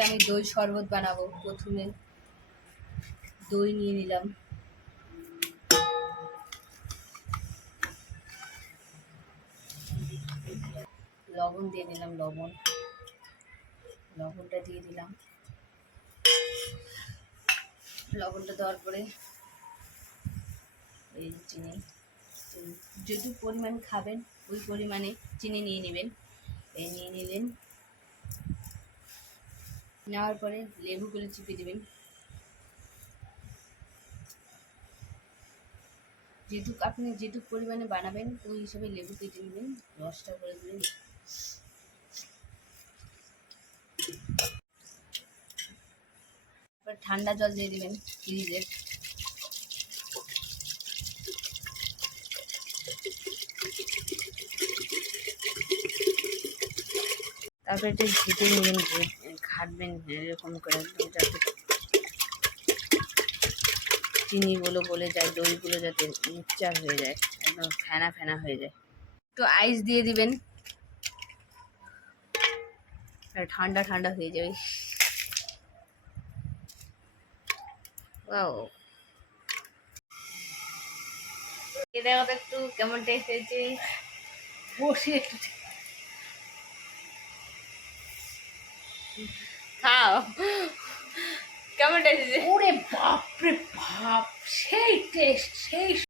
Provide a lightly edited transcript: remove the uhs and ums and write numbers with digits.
আজকে আমি দই শরবত বানাবো। প্রথমে দই নিয়ে নিলাম, লবণ দিয়ে দিলাম, লবণটা দিয়ে দিলাম। লবণটা দেওয়ার পরে এই চিনি, যেটুকু পরিমাণ খাবেন ওই পরিমাণে চিনি নিয়ে নেবেন। এই নিয়ে নিলেন, নেওয়ার পরে লেবুগুলো চিপে দেবেন। আপনি যেটুকু পরিমাণে বানাবেন ওই হিসাবে লেবু কেটে নেবেন, রসটা করে দেবেন। তারপর ঠান্ডা জল দিয়ে দেবেন ফ্রিজের। তারপরে এটা ঘেটে নেবেন, ঘাটবেন এরকম করে, যাতে চিনিগুলো গলে যায়, দইগুলো যাতে মিক্সচার হয়ে যায়, একদম ফেনা ফেনা হয়ে যায়। একটু আইস দিয়ে দিবেন, ঠান্ডা ঠান্ডা হয়ে যাবে। দেখো তো একটু কেমন টেস্ট হয়েছে, বসে একটু খাও। কেমন টেস্ট হয়েছে? ওরে বাপরে বাপ, সেই টেস্ট, সেই